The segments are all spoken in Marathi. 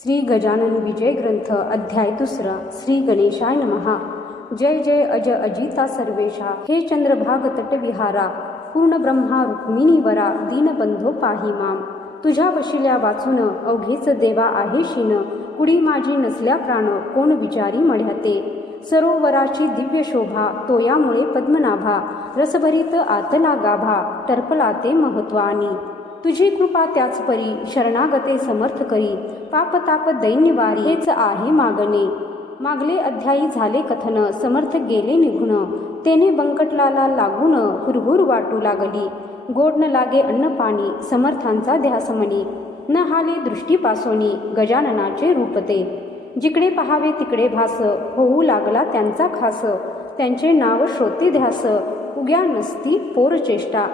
श्री गजानन विजय ग्रंथ अध्याय 2 श्री गणेशाय नमहा। जय जय अज अजिता सर्वेशा। हे चंद्रभाग तटविहारा, पूर्ण ब्रह्मा रुक्मिणी वरा, दीनबंधो पाही माम। तुझ्या वशिल्या वाचून अवघेच देवा आहे शीन, कुडी माझी नसल्या प्राण कोण विचारी मढ्याते। सरोवराची दिव्य शोभा तोयामुळे पद्मनाभा, रसभरीत आतला गाभा टरपला ते महत्वानी। तुझी कृपा त्याच परी शरणागते समर्थ करी, पाप ताप दैन्यवारी हेच आहे मागणे। मागले अध्यायी झाले कथन, समर्थ गेले निघून, तेने बंकटलाला लागून हुरहुर वाटू लागली। गोड न लागे अन्न पाणी समर्थांचा ध्यास मनी, न हाले दृष्टीपासोनी गजाननाचे रूप ते। जिकडे पहावे तिकडे भास होऊ लागला त्यांचा खास, त्यांचे नाव श्रोते ध्यास उग्या नसती पोर चेष्टा।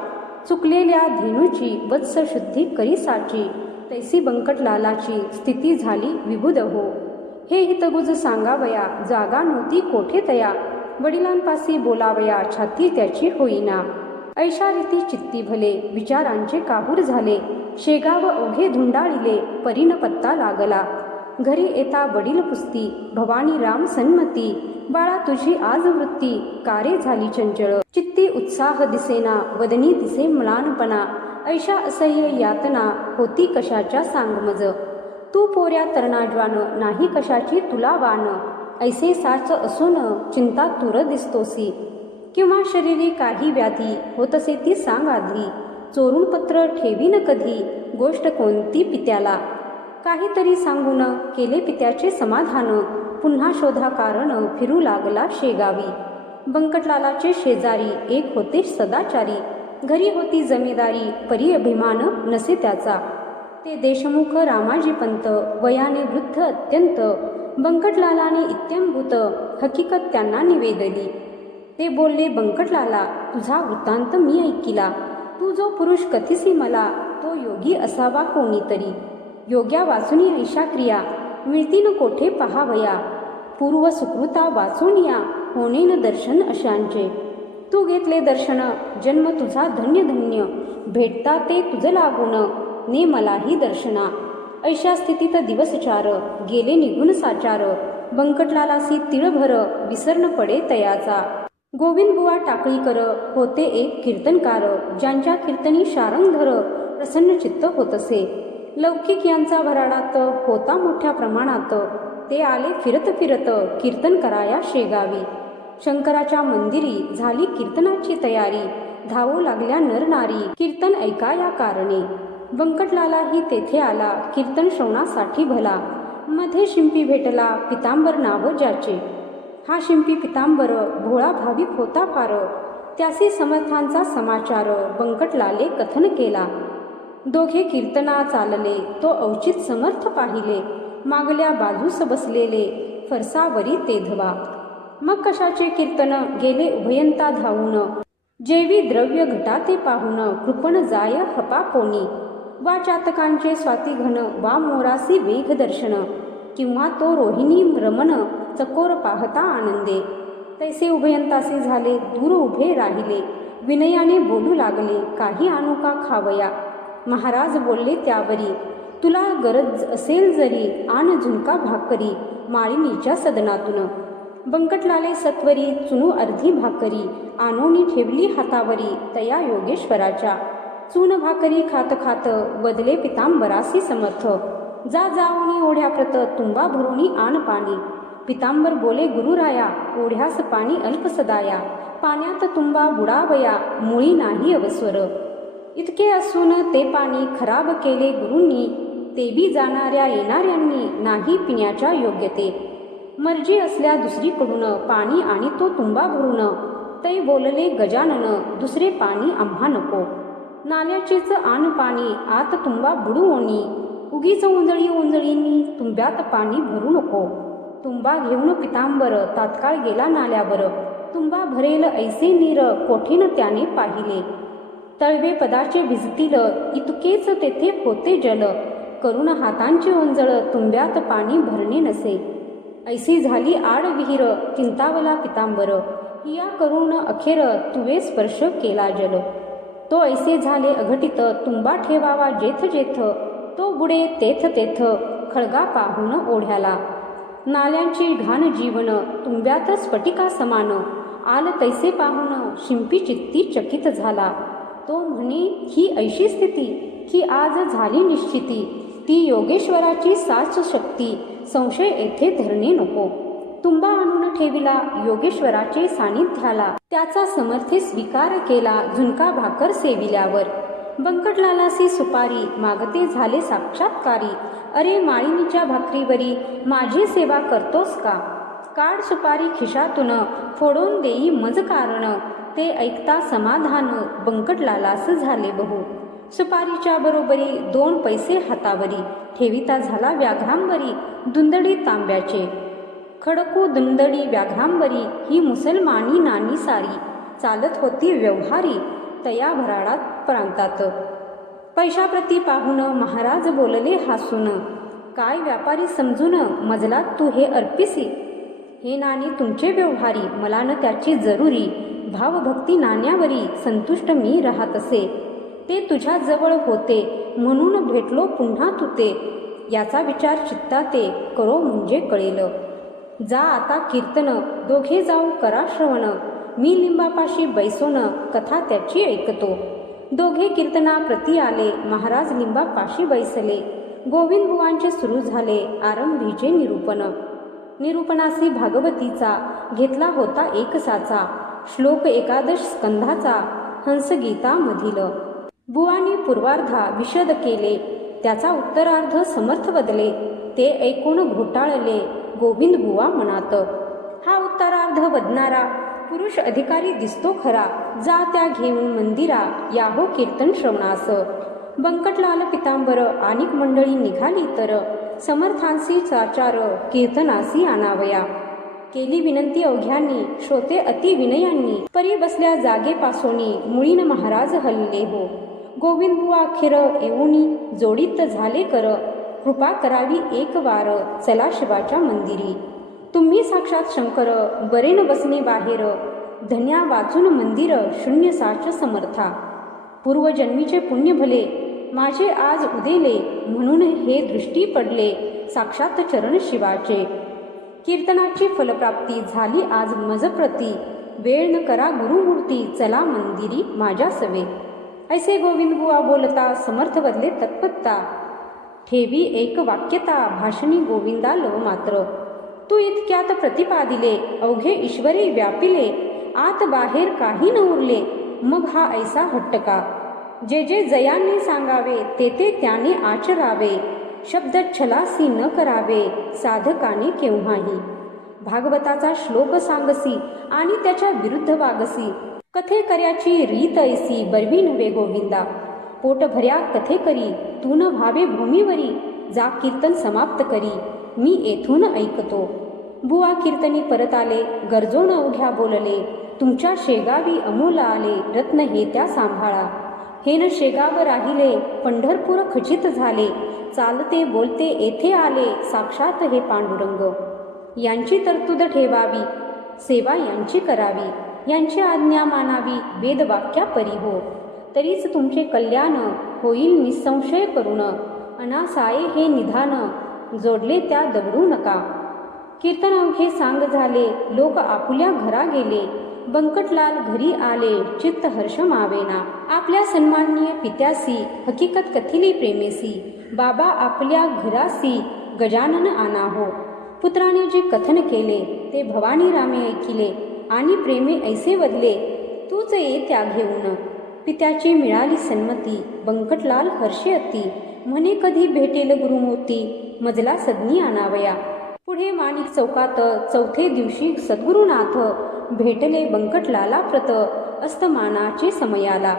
चुकलेल्या धेनूची वत्स शुद्धी करी साची, तैसी बंकटलालाची स्थिती झाली विबुध हो। हे हितगुज सांगावया जागा नव्हती कोठे तया, वडिलांपासी बोलावया छाती त्याची होईना। ऐशा रीती चित्ती भले विचारांचे काहूर झाले, शेगाव अवघे धुंडाळिले परीन पत्ता लागला। घरी येता वडील पुस्ती भवानी राम सन्मती, बाळा तुझी आज वृत्ती कारे झाली चंचळ। चित्ती उत्साह दिसेना वदनी दिसे म्लानपणा, ऐशा असह्य यातना होती कशाच्या सांग मज। तू पोऱ्या तरणाजवान नाही कशाची तुला वान, ऐसे साच असून चिंता तुर दिसतोसी। किंवा शरीरी काही व्याधी होतसे ती सांग आधी, चोरून पत्र ठेवीन कधी गोष्ट कोणती पित्याला। काहीतरी सांगून केले पित्याचे समाधान, पुन्हा शोधा कारण फिरू लागला शेगावी। बंकटलालाचे शेजारी एक होते सदाचारी, घरी होती जमेदारी परी अभिमान नसे त्याचा। ते देशमुख रामाजी पंत वयाने वृद्ध अत्यंत, बंकटलालाने इत्यंभूत हकीकत त्यांना निवेदली। ते बोलले बंकटलाला तुझा वृत्तांत मी ऐकिला, तू जो पुरुष कथिसी मला तो योगी असावा कोणीतरी। योग्या वाचुनी ऐशा क्रिया मिळतीन कोठे पहावया, पूर्व सुकृता वाचुनिया होणेन दर्शन अशांचे। तू घेतले दर्शन जन्म तुझा धन्य धन्य, भेटता ते तुझ लागून ने मलाही दर्शना। ऐशा स्थितीत दिवसचार गेले निघून साचार, बंकटलालासी तिळभर विसरण पडे तयाचा। गोविंदबुवा टाकळीकर होते एक कीर्तनकार, ज्यांच्या कीर्तनी शारंगधर प्रसन्न चित्त होतसे। लौकिक यांचा भराडात होता मोठ्या प्रमाणात, ते आले फिरत फिरत कीर्तन कराया शेगावी। शंकराच्या मंदिरी झाली कीर्तनाची तयारी, धावू लागल्या नरनारी कीर्तन ऐकाया कारणे। बंकटलालाही तेथे आला कीर्तन श्रवणासाठी भला, मध्ये शिंपी भेटला पितांबर नाव ज्याचे। हा शिंपी पितांबर भोळा भाविक होता फार, त्यासी समर्थांचा समाचार बंकटलाले कथन केला। दोघे कीर्तना चालले तो औचित समर्थ पाहिले, मागल्या बाजूस बसलेले फरसावरी तेधवा। मग कशाचे कीर्तन गेले उभयंता धावून, जेवी द्रव्य घटाते पाहून कृपण जाय हपा कोणी। वा चातकांचे स्वातिघन वा मोरासी वेघ दर्शन, किंवा तो रोहिणी रमण चकोर पाहता आनंदे। तैसे उभयंतासी झाले दूर उभे राहिले, विनयाने बोलू लागले काही आणू का खावया। महाराज बोलले त्यावरी, तुला गरज असेल जरी आण झुणका भाकरी माळिनीच्या सदनातून। बंकटलाले सत्वरी चुनू अर्धी भाकरी, आणोनी ठेवली हातावरी तया योगेश्वराच्या। चून भाकरी खात खात वदले पितांबरासी समर्थ, जा जाऊनी ओढ्याप्रत तुंबा भरोनी आण पाणी। पितांबर बोले गुरुराया ओढ्यास पाणी अल्प सदाया, पाण्यात तुंबा बुडावया मुळी नाही अवस्वर। इतके असून ते पाणी खराब केले गुरूंनी, तेबी जाणाऱ्या येणाऱ्यांनी नाही पिण्याच्या योग्यते। मर्जी असल्या दुसरीकडून पाणी आणि तो तुंबा भरून, तै बोलले गजानन दुसरे पाणी आम्हा नको। नाल्याचेच आण पाणी आत तुंबा बुडवोनी, उगीच ओंजळी ओंजळींनी तुंब्यात पाणी भरू नको। तुंबा घेऊन पितांबर तात्काळ गेला नाल्यावर, तुंबा भरेल ऐसे नीर कोठेन त्याने पाहिले। तळवे पदाचे भिजतील इतकेच तेथे होते जल, करून हातांचे ओंजळ तुंब्यात पाणी भरणे नसे। ऐसी झाली आड विहीर चिंतावला पितांबर, हिया करून अखेर तुवे स्पर्श केला जल। तो ऐसे झाले अघटित तुंबा ठेवावा जेथ जेथ, तो बुडे तेथ तेथ खळगा पाहून ओढ्याला. नाल्यांची घाण जीवन तुंब्यात स्फटिका समान, आल तैसे पाहून शिंपी चित्ती चकित झाला. तो म्हणे ही ऐशी स्थिती की आज झाली निश्चिती, ती योगेश्वराची साच शक्ती संशय येथे धरणे नको. तुंबा आणून ठेविला योगेश्वराचे सानिध्याला, त्याचा समर्थे स्वीकार केला झुणका भाकर सेविल्यावर. बंकटलालासी सुपारी मागते झाले साक्षात्कारी, अरे माळिनीच्या भाकरीवरी माझी सेवा करतोस का. काढ सुपारी खिशातून फोडून देई मज कारण, ते ऐकता समाधान बंकटलालास झाले बहु. सुपारीच्या बरोबरी 2 पैसे हातावरी, ठेविता झाला व्याघ्रांबरी दुंदडी तांब्याचे. खडकू दुंदडी व्याघ्रांबरी ही मुसलमानी नानी सारी, चालत होती व्यवहारी तया भराडात प्रांतात. पैशाप्रती पाहून महाराज बोलले हासून, काय व्यापारी समजून मजलात तू हे अर्पिसी. हे नाणी तुमचे व्यवहारी, मला न त्याची जरुरी. भावभक्ती नाण्यावरी संतुष्ट मी राहत असे, ते तुझ्या जवळ होते म्हणून भेटलो पुन्हा तुते. याचा विचार चित्ताते करो म्हणजे कळेल. जा आता कीर्तन दोघे जाऊ करा श्रवण, मी लिंबापाशी बैसोन कथा त्याची ऐकतो. दोघे कीर्तना प्रती आले, महाराज लिंबापाशी बैसले. गोविंद बुवांचे सुरू झाले आरंभीचे निरूपण. निरूपणासी भागवतीचा घेतला होता एक साचा, श्लोक 11 स्कंधाचा हंसगीतामधील. बुवांनी पूर्वार्धा विशद केले, त्याचा उत्तरार्ध समर्थ बदले. ते ऐकून घोटाळले गोविंद बुवा मनात, हा उत्तरार्ध वदणारा पुरुष अधिकारी दिसतो खरा. जा त्या घेऊन मंदिरा, याहो कीर्तन श्रवणास. बंकटलाल पितांबर अनेक मंडळी निघाली तर, समर्थांसी चाचार कीर्तनासी आणावया. केली विनंती अवघ्यांनी, श्रोते अति विनयांनी. परी बसल्या जागेपासोनी मुळीन महाराज हल्ले हो. गोविंद बुवा अखेर येऊनी जोडीत झाले कर, कृपा करावी एक वार चला शिवाच्या मंदिरी. तुम्ही साक्षात शंकर बरे न बसणे बाहेर, धन्या वाचून मंदिर शून्य साच समर्था. पूर्वजन्मीचे पुण्य भले माझे आज उदेले, म्हणून हे दृष्टी पडले साक्षात चरण शिवाचे. कीर्तनाची फलप्राप्ती झाली आज मजप्रती, वेळ न करा गुरुमूर्ती चला मंदिरी माझ्या सवे. ऐसे गोविंद बुवा बोलता समर्थ बदले तत्परता, ठेवी एक वाक्यता भाषणी गोविंदा लव मात्र. तू इतक्यात प्रतिपादिले अवघे ईश्वरी व्यापिले, आत बाहेर काही न उरले मग हा ऐसा हट्ट का. जे जे जयांनी सांगावे ते ते त्याने आचरावे, शब्द छलासी न करावे साधकाने केव्हाही. भागवताचा श्लोक सांगसी आणि त्याच्या विरुद्ध वागसी, कथे कर्याची रीत ऐसी बरवी नव्हे गोविंदा. पोट भर्या कथे करी तू न भावे भूमीवरी, जा कीर्तन समाप्त करी मी येथून ऐकतो. बुवा कीर्तनी परत आले, गरजोन अवघ्या बोलले, तुमच्या शेगावी अमोल आले रत्न हे त्या सांभाळा. हे न शेगाव राहिले पंढरपूर खचित झाले, चालते बोलते येथे आले साक्षात हे पांडुरंग. यांची तरतूद ठेवावी, सेवा यांची करावी, यांची आज्ञा मानावी वेदवाक्या परी हो. तरीच तुमचे कल्याण होईल निसंशय करून, अनासाये हे निधान जोडले त्या दगडू नका. कीर्तन अवघे सांग झाले, लोक आपुल्या घरा गेले. बंकटलाल घरी आले चित्त हर्ष मावेना, आपल्या सन्माननीय पित्यासी हकीकत कथिली प्रेमेसी. बाबा आपल्या घरासी गजानन आणा हो. पुत्राने जे कथन केले ते भवानी रामे ऐकिले, आणि प्रेमे ऐसे वदले तूच ये त्या घेऊन. पित्याची मिळाली सन्मती, बंकटलाल हर्षे अति. म्हणे कधी भेटेल गुरुमूर्ती, मजला सदनी आणावया. पुढे माणिक चौकात चौथे दिवशी सद्गुरुनाथ भेटले बंकटलाला प्रत, अस्तमानाचे समयाला.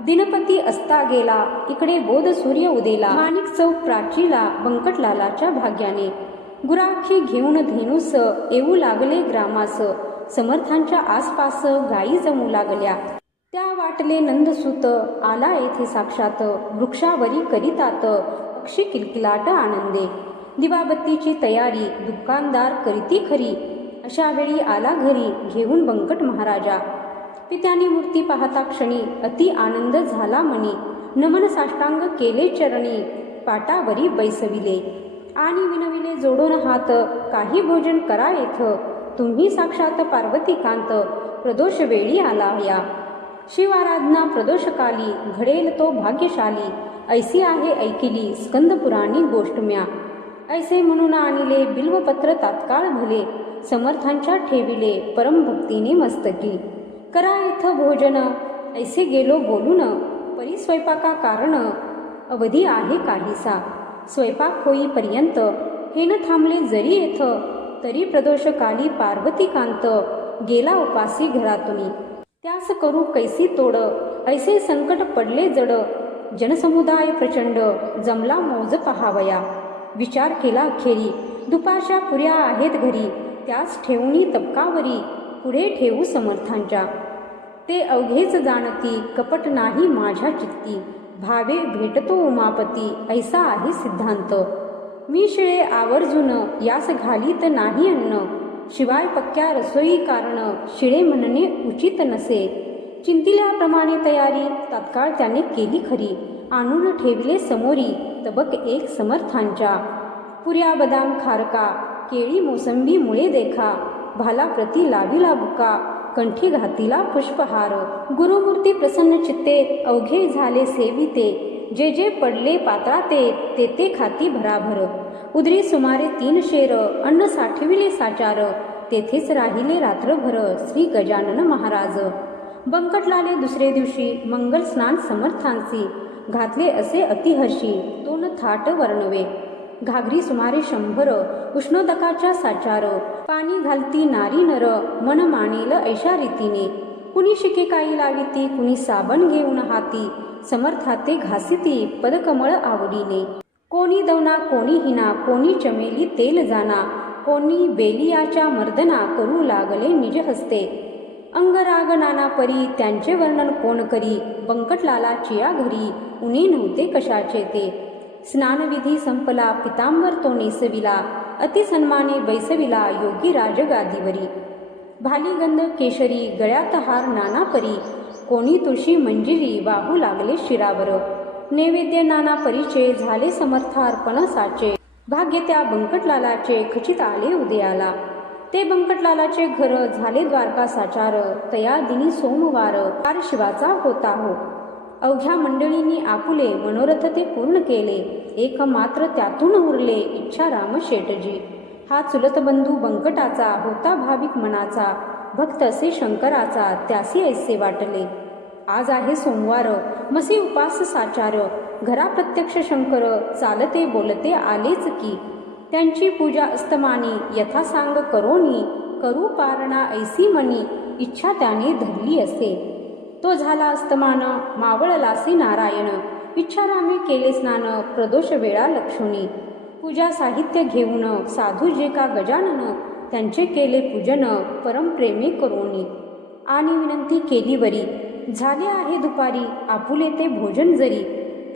दिनपती असता गेला, इकडे बोध सूर्य उदेला. माणिक चौक प्राचीला बंकटलालाच्या भाग्याने. गुराखी घेऊन धेनुस येऊ लागले ग्रामास, समर्थांच्या आसपास गायी जमू लागल्या. त्या वाटले नंदसूत आला येथे साक्षात, वृक्षावरी करीतात पक्षी किलकिलाट आनंदे. दिवाबत्तीची तयारी दुकानदार करीती खरी, अशा वेळी आला घरी घेऊन बंकट महाराजा. पित्याने मूर्ती पाहता क्षणी अति आनंद झाला मनी. नमन साष्टांग केले चरणी, पाटावरी बैसविले. आणि विनविले जोडून हात, काही भोजन करा येथ, तुम्ही साक्षात पार्वती कांत, प्रदोष वेळी आला या. शिवाराधना प्रदोषकाली, घडेल तो भाग्यशाली, ऐसी आहे ऐकिली स्कंद पुराणी गोष्ट म्या. ऐसे म्हणून आणले बिल्वपत्र तात्काळ भले, समर्थांच्या ठेविले परमभक्तीने मस्तकी. करा येथ भोजन, ऐसे गेलो बोलून, परी स्वयंपाका कारण, अवधी आहे काहीसा. स्वयंपाक होईपर्यंत हे न थांबले जरी येथ, तरी प्रदोषकाली पार्वतीकांत, गेला उपासी घरातुनी. त्यास करू कैसी तोड, ऐसे संकट पडले जड, जनसमुदाय प्रचंड, जमला मौज पहावया. विचार केला अखेरी, दुपारच्या पुऱ्या आहेत घरी, त्यास ठेवणी तबकावरी, पुढे ठेवू समर्थांच्या. ते अवघेच जाणती, कपट नाही माझ्या चित्ती, भावे भेटतो उमापती, ऐसा आहे सिद्धांत. मी शिळे आवर्जून, यास घालीत नाही अन्न, शिवाय पक्क्या रसोई कारण, शिळे म्हणणे उचित नसे. चिंतिल्याप्रमाणे तयारी, तात्काळ त्याने केली खरी, आणून ठेवले समोरी, तबक एक समर्थांच्या. पुऱ्या बदाम खारका, केळी मोसंबी मुळे देखा, भाला प्रती लाविला बुका, कंठी घातीला पुष्पहार. गुरुमूर्ती प्रसन्न चित्ते, अवघे झाले सेविते, जे जे पडले पात्राते, ते ते खाती भराभर. उदरी सुमारे 3 शेर, अन्न साठविले साचार, तेथेच राहिले रात्रभर श्री गजानन महाराज. बंकटलाले दुसरे दिवशी, मंगल स्नान समर्थांसी, घातले असे अतिहर्षी, तो न थाट वर्णवे. घागरी सुमारे 100, उष्णोदकाच्या साचार, पाणी घालती नारी नर, मन मानेल ऐशा रीतीने. कुणी शिके काही लाविती, कुणी साबण घेऊन हाती, समर्थाते घासिती पदकमळ आवडीने. कोणी दवना कोणी हिना, कोणी चमेली तेल जाना, कोणी बेलियाच्या मर्दना, करू लागले निज हस्ते. अंगराग नाना परी, त्यांचे वर्णन कोण करी, बंकटलाला चिया घरी, उणे नव्हते कशाचे ते. स्नानविधी संपला, पितांबर तो नेसविला, अतिसन्माने बैसविला योगी राजगादीवरी. भालीगंध केशरी, गळ्यात हार नाना परी, कोणी तुळशी मंजिरी, वाहू लागले शिरावर. नैवेद्य नाना परीचे, झाले समर्थार्पण साचे, भाग्य त्या बंकटलालाचे, खचित आले उदयाला. ते बंकटलालाचे घर, झाले द्वारका साचार, तया दिनी सोमवार, पार शिवाचा होता हो. अवघ्या मंडळींनी आपुले मनोरथ ते पूर्ण केले, एक मात्र त्यातून उरले, इच्छा राम शेटजी. हा चुलत बंधू बंकटाचा, होता भाविक मनाचा, भक्त असे शंकराचा, त्यासी ऐसे वाटले. आज आहे सोमवार, मसी उपास साचार, घरा प्रत्यक्ष शंकर, चालते बोलते आलेच की. त्यांची पूजा अस्तमानी, यथासांग करोनी, करू पारणा ऐसी मनी, इच्छा त्याने धरली असे. तो झाला अस्तमान, मावळलासी नारायण, इच्छारामे केले स्नान, प्रदोष वेळा लक्षुणी. पूजा साहित्य घेऊन, साधू जे का गजानन, त्यांचे केले पूजन, परमप्रेमे करोनी. आणि विनंती केली वरी, झाले आहे दुपारी, आपुले ते भोजन जरी,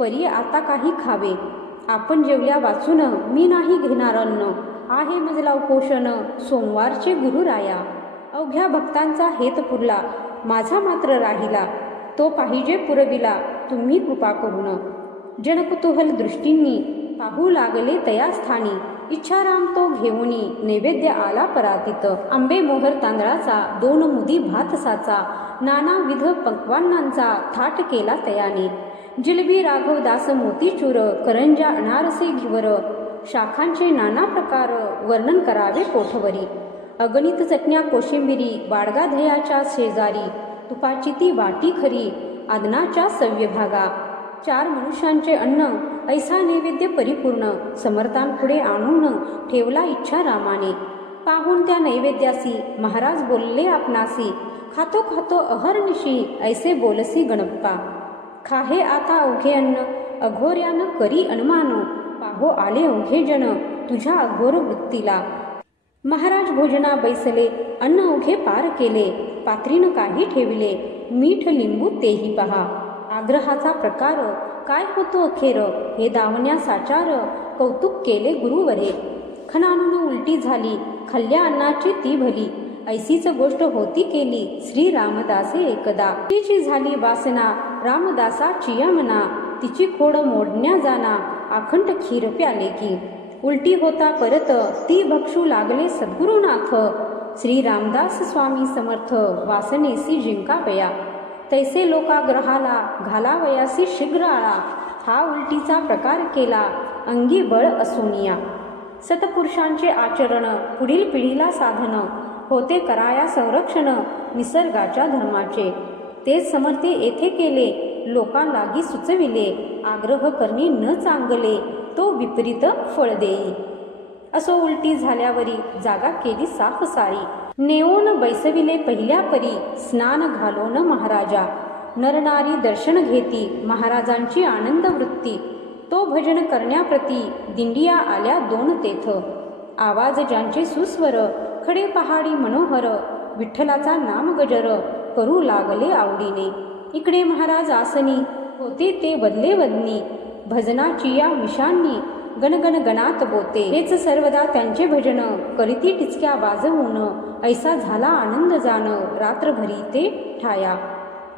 परी आता काही खावे. आपण जेवल्या वाचून, मी नाही घेणार अन्न, आहे मजला उपोषण, सोमवारचे गुरुराया. अवघ्या भक्तांचा हेत पुरला, माझा मात्र राहिला, तो पाहिजे पुरविला, तुम्ही कृपा करून. जनकुतूहल दृष्टींनी, पाहू लागले तया स्थानी, इच्छाराम तो घेऊनी, नैवेद्य आला परातीत. आंबे मोहर तांदळाचा, 2 मुदी भात साचा, नानाविध पक्वान्नांचा, थाट केला तयाने. जिलबी राघवदास मोतीचूर, करंजा अनारसे घिवर, शाखांचे नाना प्रकार, वर्णन करावे कोठवरी. अगणित चटण्या कोशिंबिरी, बाडगा दह्याच्या शेजारी, तुपाची ती वाटी खरी, आदनाच्या सव्यभागा. 4 मनुष्यांचे अन्न, ऐसा नैवेद्य परिपूर्ण, समर्थांपुढे आणून ठेवला इच्छा रामाने. पाहून त्या नैवेद्यासी, महाराज बोलले आपणासी, खातो खातो अहर्निशी, ऐसे बोलसी गणप्पा. खाहे आता अवघे अन्न, अघोर्यान करी अनुमान, पाहो आले अवघे जन, तुझ्या अघोर वृत्तीला. महाराज भोजना बैसले, अन्न अवघे पार केले, पात्रीनं काही ठेविले, मीठ लिंबू तेही पहा. आग्रहाचा प्रकार, काय होतो अखेर, हे दावण्या साचार, कौतुक केले गुरुवरे. खणानून उलटी झाली, खाल्ल्या अन्नाची ती भली, ऐसीच गोष्ट होती केली, श्री रामदासे एकदा. तिची झाली वासना, रामदासाची यमना, तिची खोड मोडण्या जाना, अखंड खीर प्याले की. उलटी होता परत ती भक्षू लागले सद्गुरुनाथ. श्री रामदास स्वामी समर्थ वासनेसी जिंकावया. तैसे लोकाग्रहाला घालावयासी शीघ्र आळा. हा उलटीचा प्रकार केला अंगी बळ असुनिया. सतपुरुषांचे आचरण पुढील पिढीला साधन. होते कराया संरक्षण निसर्गाच्या धर्माचे. तेच समर्थे येथे केले लोकांलागी सुचविले. आग्रह करणे न चांगले तो विपरीत फळ देई. असो उलटी झाल्यावरी जागा केली साफ सारी. नेओन बैसविले पहिल्या परी स्नान घालोन महाराजा. नरनारी दर्शन घेती महाराजांची आनंद वृत्ती. तो भजन करण्याप्रती दिंडिया आल्या दोन तेथ. आवाज ज्यांचे सुस्वर खडे पहाडी मनोहर. विठ्ठलाचा नाम गजर करू लागले आवडीने. इकडे महाराज आसनी होते ते बदले वदनी. भजनाची या मिशांनी गणगण गणात बोते. हेच सर्वदा त्यांचे भजन करीती टिचक्या वाजवून. ऐसा झाला आनंद जाण रात्रभरी ते ठाया.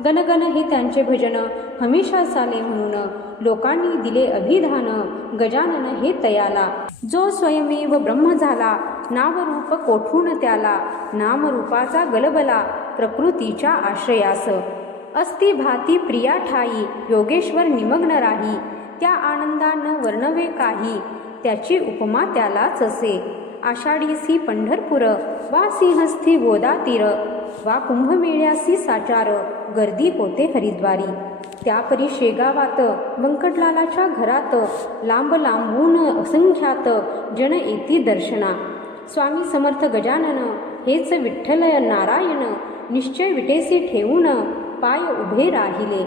गणगण हे त्यांचे भजन हमेशा चाले म्हणून. लोकांनी दिले अभिधान गजानन हे तयाला. जो स्वयमेव ब्रह्म झाला नामरूप कोठून त्याला. नामरूपाचा गलबला प्रकृतीच्या आश्रयास. अस्ति भाती प्रिया ठाई योगेश्वर निमग्न राही. त्या आनंदानं वर्णवे काही त्याची उपमा त्यालाच असे. आषाढीसी पंढरपूर वा सिंहस्थी गोदातीर वा कुंभमेळ्यासी साचार गर्दी होते हरिद्वारी. त्यापरी शेगावात व्यंकटलालाच्या घरात लांब लांबून असंख्यात जन येती दर्शना. स्वामी समर्थ गजानन हेच विठ्ठल नारायण. निश्चय विटेसी ठेवून पाय उभे राहिले.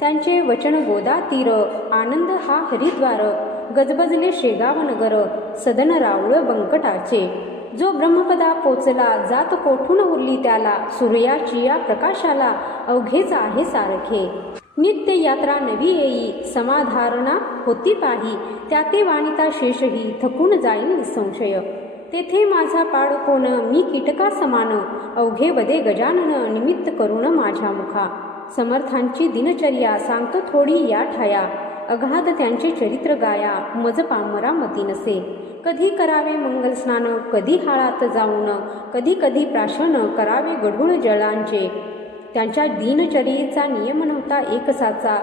त्यांचे वचन गोदातीर आनंद हा हरिद्वार. गजबजले शेगाव नगर सदन रावळ बंकटाचे. जो ब्रह्मपदा पोचला जात कोठून उरली त्याला. सूर्याची या प्रकाशाला अवघेच आहे सारखे. नित्य यात्रा नवी येई समाधारणा होती पाही. त्याते वाणिता शेषही थकून जाईल निसंशय. तेथे माझा पाड कोण मी कीटका समान. अवघे बदे गजानन निमित्त करून माझ्या मुखा. समर्थांची दिनचर्या सांगतो थोडी या ठाया. अगाध त्यांचे चरित्र गाया मज पामरा मती नसे. कधी करावे मंगल स्नान कधी हाळात जाऊन. कधी कधी प्राशन करावे गढूळ जळांचे. त्यांच्या दिनचर्येचा नियम नव्हता एकसाचा.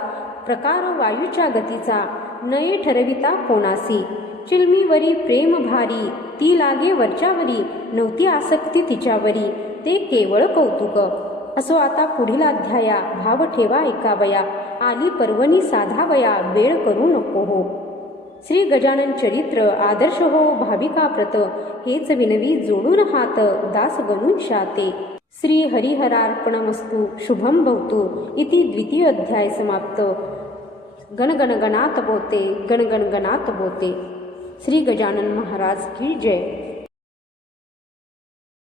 प्रकार वायूच्या गतीचा नये ठरविता कोणासी. चिलमीवरी प्रेम भारी ती लागे वरच्यावरी. नव्हती आसक्ती तिच्यावरी ते केवळ कौतुक. असो आता पुढील अध्याया भाव ठेवा ऐकावया. आली पर्वणी साधावया वेळ करू नको हो. श्री गजानन चरित्र आदर्श हो भाविका प्रत. हेच विनवी जोडून हात दास गणून शाते. श्री हरिहरार्पणमस्तु शुभम भवतु इति द्वितीय अध्याय समाप्त. गणगण गणात बोते गणगण गणात बोते. श्री गजानन महाराज की जय.